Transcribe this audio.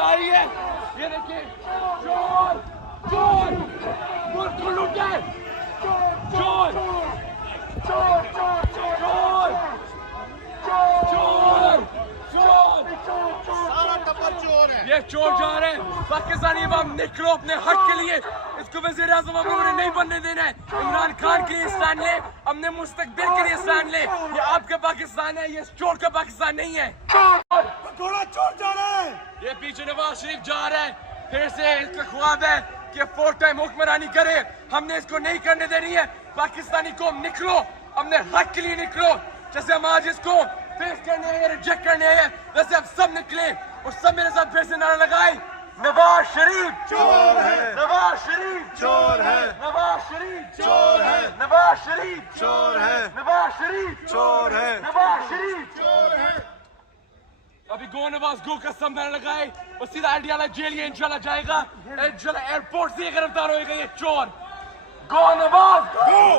आ रही है, ये देखिए चोर चोर मुल्क को लूटे, चोर चोर चोर चोर चोर चोर सारा टब्बर चोर है, ये चोर जा रहे हैं। पाकिस्तानी अवाम निकलो अपने हक के लिए, इसको वज़ीर आज़म हमने नहीं बनने देना है। इमरान खान के लिए स्टैंड ले, हमने मुस्तकबिल के लिए स्टैंड ले। ये आपका पाकिस्तान है, ये चोर का पाकिस्तान नहीं है। थोड़ा चोर जा रहा है, ये पीछे नवाजशरीफ जा रहा है, फिर से इसका ख्वाब है कि 4 टाइम हुक्मरानी करे, हमने इसको नहीं करने देनी है। पाकिस्तानी कौम निकलो, अपने हक के लिए निकलो। जैसे हम आज इसको फेस करने आए, रिजेक्ट करने आए, वैसे अब सब निकले और सब मेरे साथ फिर से नारा लगाए, नवाज शरीफ चोर है, नवाज शरीफ चोर है, नवाज शरीफ चोर है, नवाज शरीफ चोर है, नवाज शरीफ चोर है, नवाज शरीफ चोर है। अभी गो नवाज गो का सम्मान लगाए और सीधा अडियाला जेल ये इंशाल्लाह जाएगा, इंशाल्लाह एयरपोर्ट से गिरफ्तार होएगा ये चोर। गो नवाज गो,